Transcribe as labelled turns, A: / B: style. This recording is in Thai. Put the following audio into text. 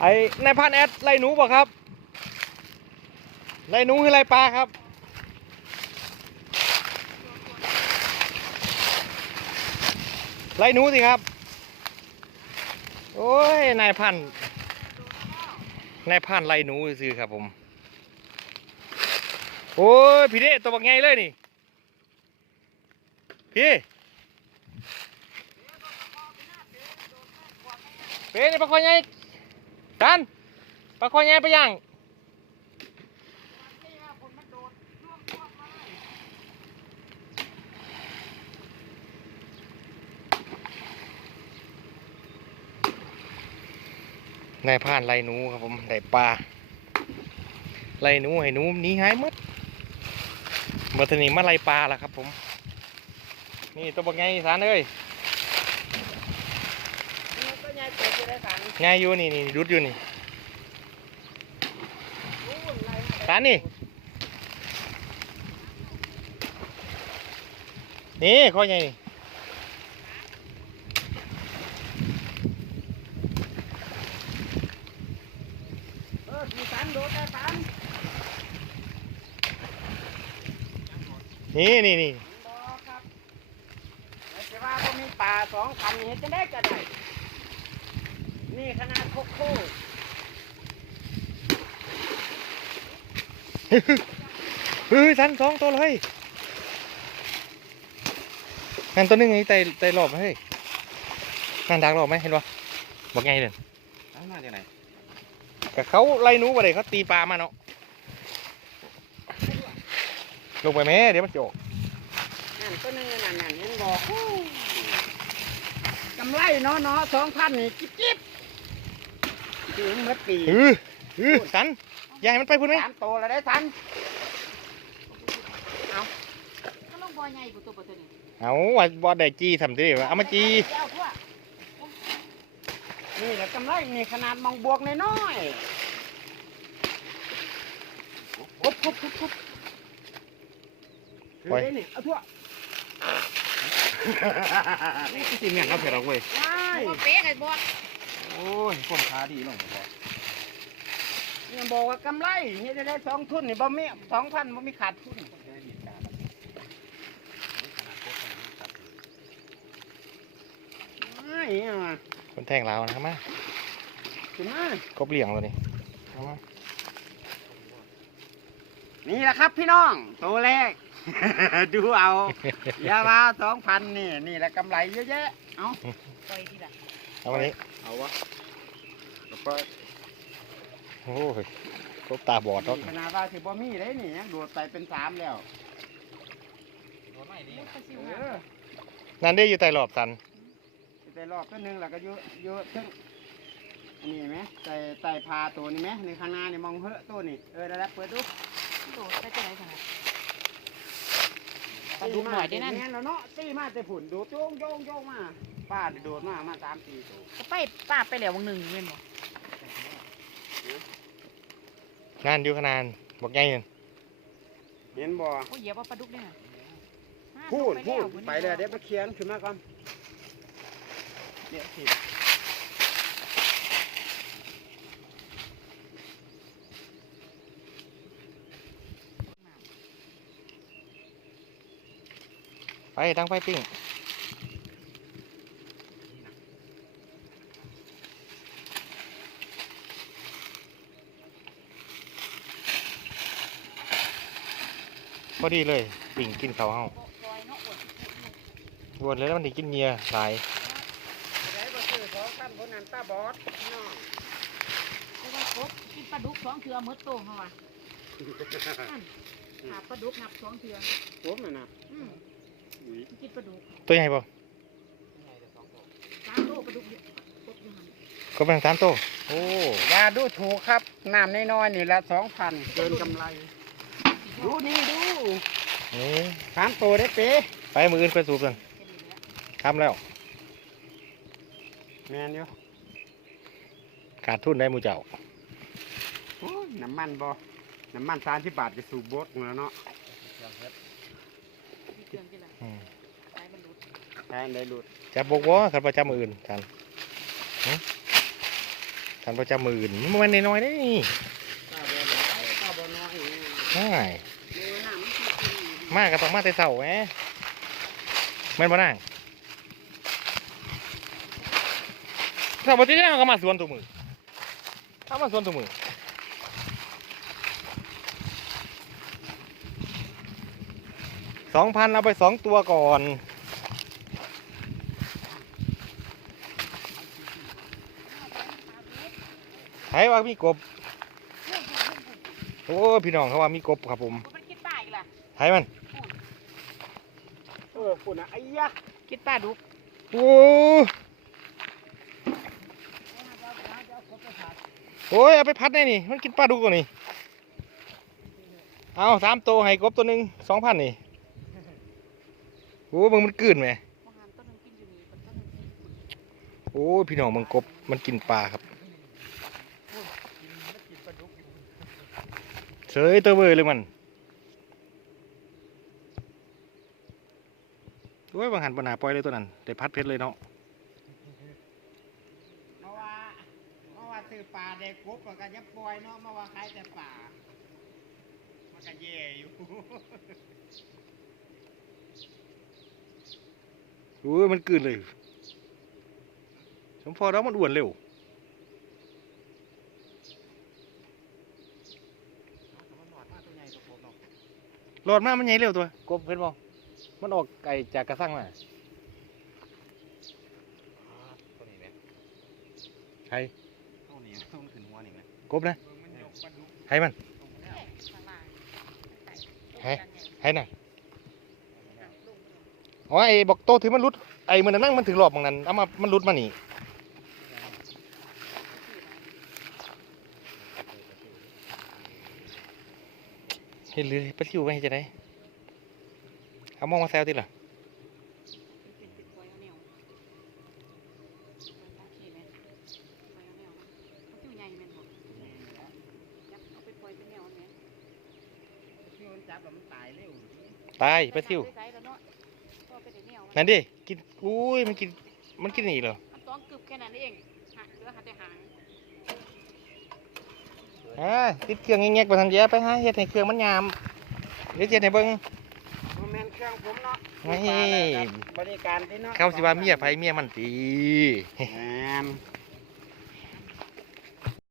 A: ไอ้นายพันแอดไล่หนูป่ะครับ ไล่หนูคือไล่ปลาครับ ไล่หนูสิครับ โอ้ยนายพันนายพันไล่หนูซื้อครับผม โอ้ยพี่เด้ตัวบักไงเลยนี่ พี่เป็นปลาคอใหญ่ กันปลาคอใหญ่ไปยังนายพรานไล่หนูครับผมได้ปลาไล่หนูให้หนูนีหายหมดบัตรนี้มาไล่ปลาแล้วครับผม นี่ตัวบักไงสารเอ้ย
B: ก็ยายเปิดจะได้สัน
A: ไงอยู่นี่นี่รุดอยู่นี่
B: รู้อะไร
A: สารนี่ นี่ข้อใหญ่นี่
B: เออสีสันโดดได้สัน
A: นี่นี่นี่
B: บอครับแต่ว่าก็มีป่าสองคันเห็นจะได้กันได้ นี่ขนาดโคโค่
A: เฮ้ยสันสองตัวเลยนั่นตัวหนึงไงไตไตหลอบเฮ้ยนั่นดักหลอบไหมเห็นปะบอกไงเด่น
C: เอามาจากไหน
A: กับเขาไล่หนูมาเลยเขาตีปลามาเนาะลงไปไหมเดี๋ยวมันจะออก
B: นั่นตัวหนึงนั่นนั่นเห็นบอกกำไรเนาะเนาะสองพันนี่จิ๊บจิ๊บ ถึงเมื่อปี
A: เออเออสันอยายมันไปพุ่นไหม
B: สามโตแล้วได้สัน
D: ก็ลงบ่อใหญ่กูตัวบ่ตัวนี้
A: เอาว่าบอได้จีทำดิวะเอามาจี
D: เจ้าทั่ว
B: นี่แหละกำไรนี่ขนาดมองบวกน้อยๆครบครบครบครบถือได้นี่เอาทั่ว
C: นี่คือสิ่งอย่างครับเผื่อเราเว้ย
B: ว้าย
D: บ่เป๊ะกันบ่
C: โอ้ยคนค้าดีลงบ่
B: เนี่ยบอกว่ากำไรเฮ็ดได้สองทุนนี่บ่มีสองพันบ่มีขาดทุนไม่เอามา
A: คนแทงเรานะครับมา
B: ขึ้นมาก
A: บเหลี่ยงตัวนี้เอามา
B: นี่แหละครับพี่น้องตัวแรก ดูเอา อยามาสองพันนี่ นี่แหละกำไรเยอะแยะ เอา
D: ปล่อยทีละ
A: เอามานี้
C: เอาวะเอาไป
A: โอ้ยกบตาบอดแล้ว
B: ขนาดว่าสิบ่มีเลยนี่ยังโดดไปเป็นสามแล้ว
D: ลูกกระซิว
B: เอ
D: หา
B: อ
A: นั่นได้อยู่ใต้หลอบสัน
B: แต่รอบตัวหนึงแล้วก็เยอะเยอะทึ่งอันนี้ไหมใส่ใส่พาตัวนี้ไหมในข้างหน้านี่มองเหอะตัวนี่เออได้แล้วเปิดดู
D: โดดไปจะไหนขนาด ปลาดุกหน่อยได้นั่น
B: แม่แล้วเนาะตีมาแต่ผุนโดดโยงโยงโยงมาป้านี่โดดมามาสามสี่ตัว
D: ก็ไปป้าไปแล้ววงหนึ่งเว้นบ่
A: งานอยู่ขนาดบอกไงนั่น
B: เห็นบ่
D: เขาเหยียบว่าปลาดุกเนี่ย
B: พูดพูดไปเลยเดี๋ยวไปเขียนขึ้นมาก่อนเดี๋ยวผิด
A: ไปตั้งไฟปิ้งพอดีเลยปิ้งกินเขาวเฮาวนเลยแล้วมันได้กินเงียหลาย
B: ไหนบ่ซื้อของตั้นคนนั้นตาบอดพี่น้อง
D: เพราะว่าครบกินปลาดุกสองเทือหมดโตเขาว่ะหาปลาดุกนับสองเทือ
B: ผมน่ะนะ
D: อืม
B: อุ้ย
D: กินปลาดุก
A: ตัวใหญ่ป่ะ
D: สามโลปลาดุกเนี่ยครบอยู่หั่น
A: ก็เป็นสามตัวโอ้
B: อย่าดูถูกครับน้ำน้อยๆนี่ละสองพันเกินกำไร ดูนี่ดู
A: นี่
B: สามตัวได้เป๊
A: ไปมืออื่นไปสูบกัน
D: แค่นี้แหละ
A: ทำแล้ว
B: แม่นอยู่
A: ขาดทุนได้หมูเจ้า
B: โอ้ยน้ำมันบ่น้ำมันสามสิบบาทจะสูบบดแล้วเนาะ
D: มีเครื่องกินละ
A: อืม
D: สายมัน
B: แทนได้หลุด
A: จับบกวะขันประจำมืออื่นกันหึท่านประจำมื่นมันน้อยได้นี่
B: ข้าวบ่น้อยข้าวบ่น้อย
A: ง่าย
B: เนื้อหนังมันสิกินอยู่
A: มากก็ต้องมาแต่เสาแหมแม่นบ่นางถ้าบ่ที่นี่ก็มาสวนตัวมือถ้ามาสวนตัวมือสองพันเอาไปสองตัวก่อน ใค รว่ามีกบ โอ้พี่น้องเขาว่ามีกบครับผม
D: มันกินปลาอีกล่ะ
A: ไทยมัน
B: เออฝุ่นอะไอ้ยะ
D: กินปลาดุก
A: โอ้โอ้ยเอาไปพัดแน่นี่ มันกินปลาดุกกว่านี่ เอาสามตัวให้กบตัวหนึ่งสองพันนี่ โอ้มึงมันกลืนไหม
D: มหันต้นนึงกินอยู่นี่ต้นนึงกิน
A: โอ้ยพี่น้องมึงกบมันกินปลาครับ เฉยตัวเบยเลยมันโอ้ยบางหันปัญหาปล่อยเลยตัวนั้นได้พัดเพชรเลยเนาะ
B: เพราะว่าเพราะว่าซื้อปลาได้กบมันก็จะปล่อยเนาะมาว่าขายแต่ปลามันก็แย่อยู่
A: โอ้ยมันกลืนเลย สมพอแล้วมันอ้วนเร็ว
C: มัน หลอดมาตัวใหญ่ตัวโคตรเนาะ
A: รอดมามันใหญ่เร็วตัว กบเห็นบ่มันออกไก่จากกระสังมา
C: ตัวนี้แหละ
A: ใคร
C: ตัวนี้ตัวมันขึ้นหัวนี่แหละ
A: กบนะ
B: เบิ่งมันยกปลาดุก
A: ให้มัน
D: ข้างล่าง
A: ให้ให้น่ะอ๋อไอ้บอกโตถือมันรุดไอ้มันนั่งมันถึงรอบบางนั้นเอามามันรุดมานี่ เห็นเลยปลาซิวไปจะได้เอามองมาแซวติล่ะ
D: เป็นเป็นปล่อยเอาแนวปล่อยตาขี้ไหมปล่อยเอาแนวเขาจิ้วใหญ่แม่นบ่จับเอาไปปล่อยเป็นแนวแม่
B: ที่มันจับแล้วมันตายเร็ว
A: ตายปลาซิว
D: ใส่แล้วเนาะก็ไปได้แนวมัน
A: นั่นดิ กิน อุ้ย มันกิน มันกินหนีเหรอ
D: มันต้องกึบแค่นั้นเองหักเหลือหักแต่หาง
A: อ่าติดเครื่องแงกๆไปทางแย่ไปฮะเฮ็ดให้เครื่องมันยามเดี๋ยวเฮ็ดให้เบิ่ง
B: มันแม่นเครื่องผมเนาะ
A: ไม่
B: บริการที่เนาะ
A: เขาสิว่าเมียไผเมียมันตี
B: แม่น